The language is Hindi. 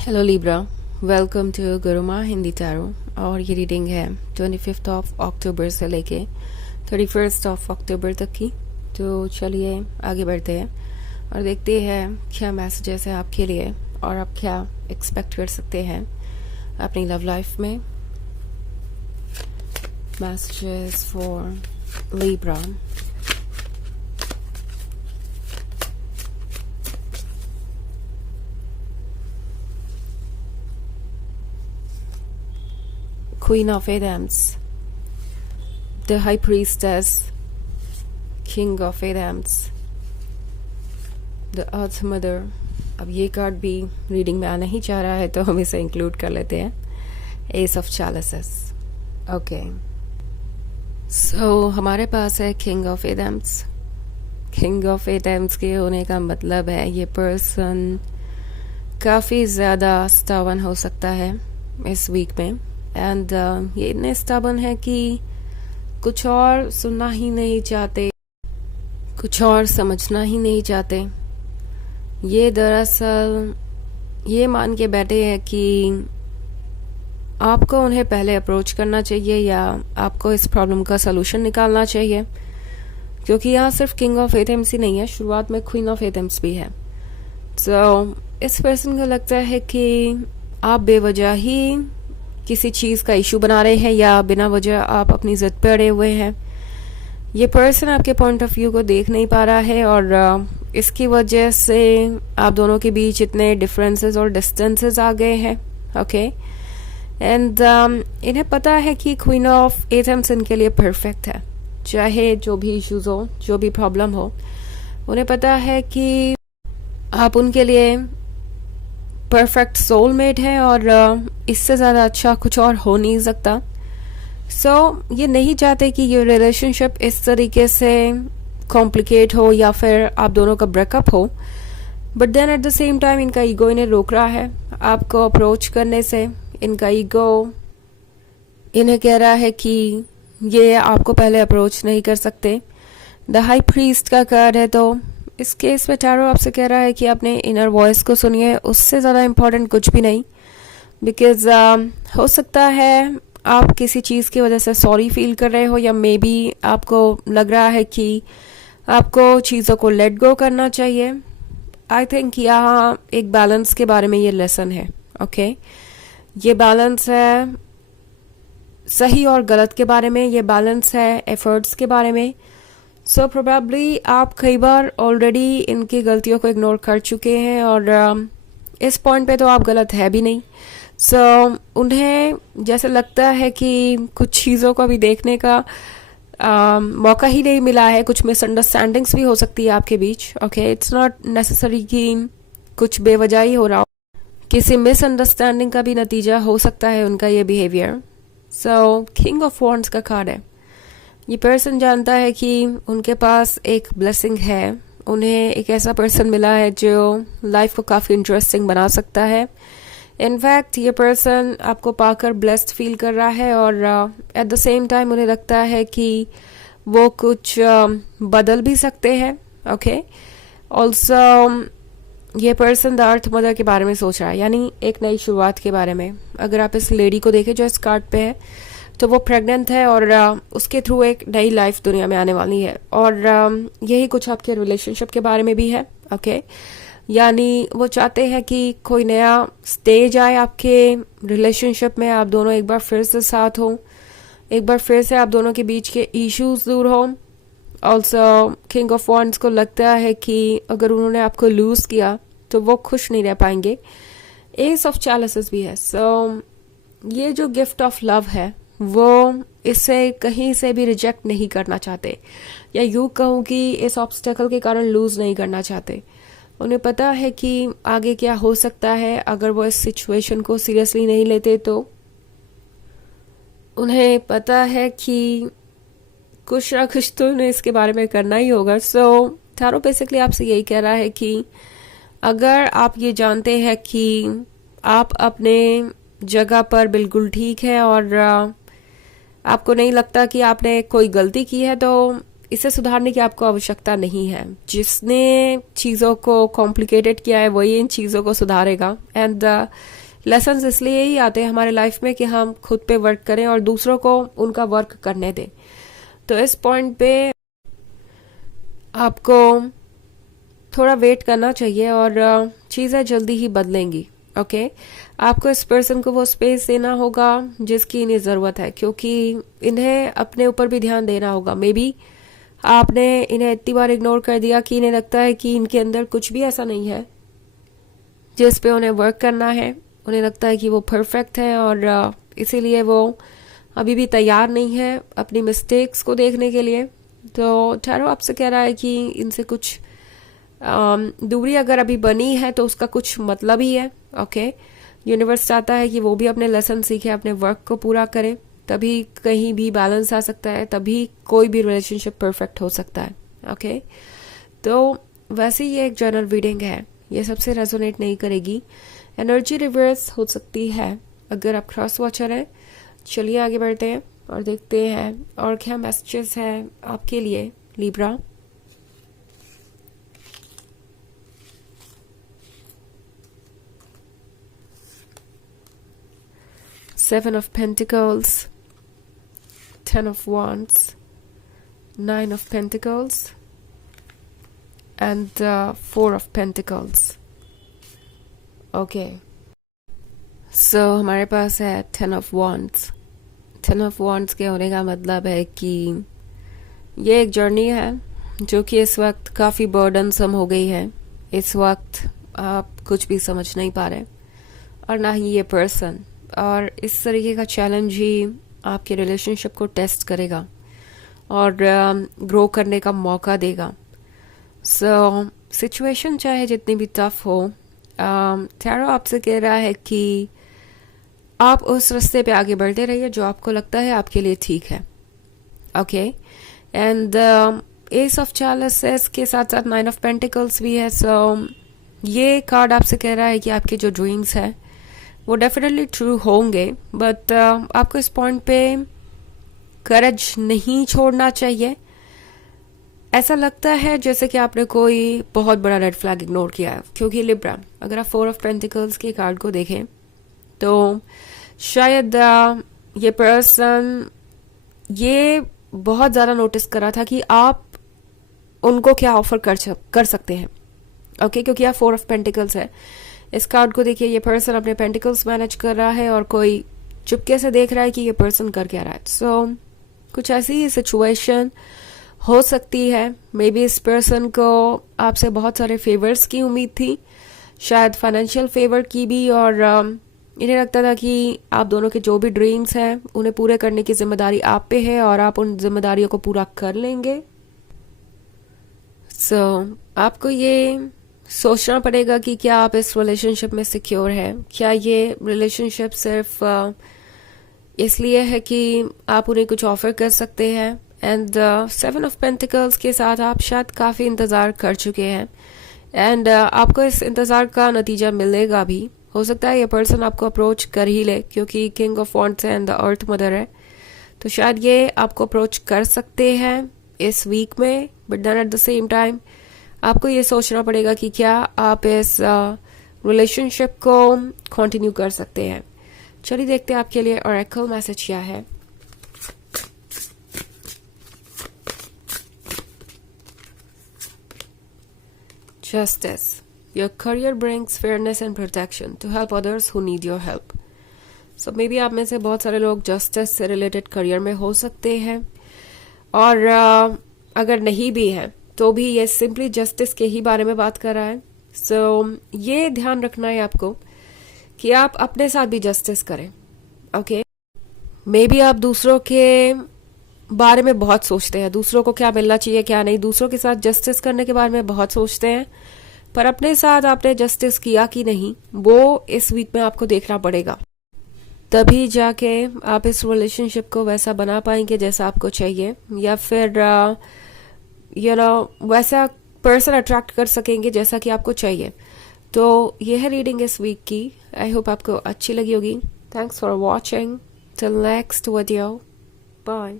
Hello Libra, welcome to Gurumaa Hindi tarot. और ये रीडिंग है 25 ऑफ अक्टूबर से लेके 31 ऑफ अक्टूबर तक की। तो चलिए आगे बढ़ते हैं और देखते हैं क्या मैसेजेस है आपके लिए और आप क्या एक्सपेक्ट कर सकते हैं अपनी लव लाइफ में। Messages for Libra. Queen of Adams, the High Priestess, King of Adams, the Earth Mother। अब ये कार्ड भी रीडिंग में आना ही चाह रहा है तो हम इसे इंक्लूड कर लेते हैं। Ace of chalices. Okay, so हमारे पास है king of Adams. King of Adams के होने का मतलब है ये पर्सन काफ़ी ज़्यादा स्टबर्न हो सकता है इस वीक में। एंड ये इतने स्टबर्न है कि कुछ और सुनना ही नहीं चाहते, कुछ और समझना ही नहीं चाहते। ये दरअसल ये मान के बैठे हैं कि आपको उन्हें पहले अप्रोच करना चाहिए या आपको इस प्रॉब्लम का सलूशन निकालना चाहिए, क्योंकि यहाँ सिर्फ किंग ऑफ एथम्स ही नहीं है, शुरुआत में क्वीन ऑफ एथम्स भी है। तो इस पर्सन को लगता है कि आप बेवजह ही किसी चीज़ का इशू बना रहे हैं या बिना वजह आप अपनी जिद पे अड़े हुए हैं। ये पर्सन आपके पॉइंट ऑफ व्यू को देख नहीं पा रहा है और इसकी वजह से आप दोनों के बीच इतने डिफरेंसेस और डिस्टेंसेस आ गए हैं। ओके, एंड इन्हें पता है कि क्वीन ऑफ एथम्स इनके लिए परफेक्ट है, चाहे जो भी इश्यूज हो, जो भी प्रॉब्लम हो। उन्हें पता है कि आप उनके लिए परफेक्ट सोलमेट है और इससे ज़्यादा अच्छा कुछ और हो नहीं सकता। सो ये नहीं चाहते कि ये रिलेशनशिप इस तरीके से कॉम्प्लिकेट हो या फिर आप दोनों का ब्रेकअप हो। But then at the same time इनका ईगो इन्हें रोक रहा है आपको अप्रोच करने से। इनका ईगो इन्हें कह रहा है कि ये आपको पहले अप्रोच नहीं कर सकते। द हाई प्रीस्ट का कार्ड है, तो इस केस में टैरो आपसे कह रहा है कि अपने इनर वॉइस को सुनिए, उससे ज़्यादा इम्पोर्टेंट कुछ भी नहीं। बिकॉज हो सकता है आप किसी चीज़ की वजह से सॉरी फील कर रहे हो या मे बी आपको लग रहा है कि आपको चीज़ों को लेट गो करना चाहिए। आई थिंक यहाँ एक बैलेंस के बारे में ये लेसन है। ओके, ये बैलेंस है सही और गलत के बारे में, ये बैलेंस है एफर्ट्स के बारे में। सो प्रोबेबली आप कई बार ऑलरेडी इनकी गलतियों को इग्नोर कर चुके हैं और इस पॉइंट पे तो आप गलत है भी नहीं। सो उन्हें जैसे लगता है कि कुछ चीज़ों को अभी देखने का मौका ही नहीं मिला है, कुछ मिसअंडरस्टैंडिंग्स भी हो सकती है आपके बीच। ओके, इट्स नॉट नेसेसरी कि कुछ बेवजह ही हो रहा हो, किसी मिसअंडरस्टैंडिंग का भी नतीजा हो सकता है उनका ये behaviour. So king of wands का कार्ड है। ये पर्सन जानता है कि उनके पास एक ब्लेसिंग है, उन्हें एक ऐसा पर्सन मिला है जो लाइफ को काफ़ी इंटरेस्टिंग बना सकता है। इनफैक्ट ये पर्सन आपको पाकर ब्लेस्ड फील कर रहा है और एट द सेम टाइम उन्हें लगता है कि वो कुछ बदल भी सकते हैं। ओके, ऑल्सो ये पर्सन द अर्थ मदर के बारे में सोच रहा है, यानी एक नई शुरुआत के बारे में। अगर आप इस लेडी को देखें जो इस कार्ड पे है, तो वो प्रेग्नेंट है और उसके थ्रू एक नई लाइफ दुनिया में आने वाली है और यही कुछ आपके रिलेशनशिप के बारे में भी है। ओके, यानी वो चाहते हैं कि कोई नया स्टेज आए आपके रिलेशनशिप में, आप दोनों एक बार फिर से साथ हो, एक बार फिर से आप दोनों के बीच के इश्यूज दूर हो। ऑल्सो किंग ऑफ वॉन्ड्स को लगता है कि अगर उन्होंने आपको लूज किया तो वो खुश नहीं रह पाएंगे। एस ऑफ चैलिसेस भी है। सो ये जो गिफ्ट ऑफ लव है वो इसे कहीं से भी रिजेक्ट नहीं करना चाहते, या यूँ कहूँ कि इस ऑब्स्टेकल के कारण लूज नहीं करना चाहते। उन्हें पता है कि आगे क्या हो सकता है अगर वो इस सिचुएशन को सीरियसली नहीं लेते। तो उन्हें पता है कि कुछ ना कुछ तो उन्हें इसके बारे में करना ही होगा। सो टैरो बेसिकली आपसे यही कह रहा है कि अगर आप ये जानते हैं कि आप अपने जगह पर बिल्कुल ठीक है और आपको नहीं लगता कि आपने कोई गलती की है, तो इसे सुधारने की आपको आवश्यकता नहीं है। जिसने चीज़ों को कॉम्प्लिकेटेड किया है वही इन चीज़ों को सुधारेगा। एंड लेसन्स इसलिए ही आते हैं हमारे लाइफ में कि हम खुद पे वर्क करें और दूसरों को उनका वर्क करने दें। तो इस पॉइंट पे आपको थोड़ा वेट करना चाहिए और चीज़ें जल्दी ही बदलेंगी। ओके आपको इस पर्सन को वो स्पेस देना होगा जिसकी इन्हें ज़रूरत है, क्योंकि इन्हें अपने ऊपर भी ध्यान देना होगा। मे बी आपने इन्हें इतनी बार इग्नोर कर दिया कि इन्हें लगता है कि इनके अंदर कुछ भी ऐसा नहीं है जिस पे उन्हें वर्क करना है। उन्हें लगता है कि वो परफेक्ट है और इसीलिए वो अभी भी तैयार नहीं है अपनी मिस्टेक्स को देखने के लिए। तो टैरो आपसे कह रहा है कि इनसे कुछ दूरी अगर अभी बनी है तो उसका कुछ मतलब ही है। ओके यूनिवर्स चाहता है कि वो भी अपने लेसन सीखे, अपने वर्क को पूरा करे, तभी कहीं भी बैलेंस आ सकता है, तभी कोई भी रिलेशनशिप परफेक्ट हो सकता है। ओके तो वैसे ये एक जनरल रीडिंग है, ये सबसे रेजोनेट नहीं करेगी। एनर्जी रिवर्स हो सकती है अगर आप क्रॉस वॉचर हैं। चलिए आगे बढ़ते हैं और देखते हैं और क्या मैसेजेस है आपके लिए Libra. Seven of Pentacles, Ten of Wands, Nine of Pentacles, and Four of Pentacles. Okay. So हमारे पास है Ten of Wands. Ten of Wands के होने का मतलब है कि ये एक जर्नी है जो कि इस वक्त काफ़ी बर्डनसम हो गई है। इस वक्त आप कुछ भी समझ नहीं पा रहे और ना ही ये पर्सन, और इस तरीके का चैलेंज ही आपके रिलेशनशिप को टेस्ट करेगा और ग्रो करने का मौका देगा। सो सिचुएशन चाहे जितनी भी टफ हो, टैरो आपसे कह रहा है कि आप उस रास्ते पे आगे बढ़ते रहिए जो आपको लगता है आपके लिए ठीक है। Okay and S of challenges के साथ साथ नाइन ऑफ पेंटिकल्स भी है। सो ये कार्ड आपसे कह रहा है कि आपके जो ड्रीम्स हैं वो डेफिनेटली ट्रू होंगे, बट आपको इस पॉइंट पे करेज नहीं छोड़ना चाहिए। ऐसा लगता है जैसे कि आपने कोई बहुत बड़ा रेड फ्लैग इग्नोर किया है, क्योंकि लिब्रा अगर आप फोर ऑफ पेंटिकल्स के कार्ड को देखें तो शायद ये पर्सन ये बहुत ज़्यादा नोटिस कर रहा था कि आप उनको क्या ऑफर कर सकते हैं। ओके क्योंकि आप फोर ऑफ पेंटिकल्स है। इस कार्ड को देखिए, ये पर्सन अपने पेंटिकल्स मैनेज कर रहा है और कोई चुपके से देख रहा है कि ये पर्सन कर क्या रहा है। सो कुछ ऐसी ही सिचुएशन हो सकती है। मे बी इस पर्सन को आपसे बहुत सारे फेवर्स की उम्मीद थी, शायद फाइनेंशियल फेवर की भी, और इन्हें लगता था कि आप दोनों के जो भी ड्रीम्स हैं उन्हें पूरे करने की जिम्मेदारी आप पे है और आप उन जिम्मेदारियों को पूरा कर लेंगे। सो आपको ये सोचना पड़ेगा कि क्या आप इस रिलेशनशिप में सिक्योर हैं, क्या ये रिलेशनशिप सिर्फ इसलिए है कि आप उन्हें कुछ ऑफर कर सकते हैं। एंड सेवन ऑफ पेंटिकल्स के साथ आप शायद काफ़ी इंतज़ार कर चुके हैं एंड आपको इस इंतज़ार का नतीजा मिलेगा भी। हो सकता है ये पर्सन आपको अप्रोच कर ही ले, क्योंकि king of wands and the earth mother है, तो शायद ये आपको अप्रोच कर सकते हैं इस वीक में। But then at the same time आपको ये सोचना पड़ेगा कि क्या आप इस रिलेशनशिप को कंटिन्यू कर सकते हैं। चलिए देखते हैं आपके लिए ऑरेकल मैसेज क्या है। Justice. Your career brings fairness and protection to help others who need your help. So maybe आप में से बहुत सारे लोग जस्टिस से रिलेटेड करियर में हो सकते हैं, और अगर नहीं भी हैं तो भी ये सिंपली जस्टिस के ही बारे में बात कर रहा है। सो ये ध्यान रखना है आपको कि आप अपने साथ भी जस्टिस करें। ओके मे बी आप दूसरों के बारे में बहुत सोचते हैं, दूसरों को क्या मिलना चाहिए क्या नहीं, दूसरों के साथ जस्टिस करने के बारे में बहुत सोचते हैं, पर अपने साथ आपने जस्टिस किया कि नहीं वो इस वीक में आपको देखना पड़ेगा। तभी जाके आप इस रिलेशनशिप को वैसा बना पाएंगे जैसा आपको चाहिए, या फिर वैसा पर्सन अट्रैक्ट कर सकेंगे जैसा कि आपको चाहिए। तो यह है रीडिंग इस वीक की। आई होप आपको अच्छी लगी होगी। Thanks for watching. Till next video, bye.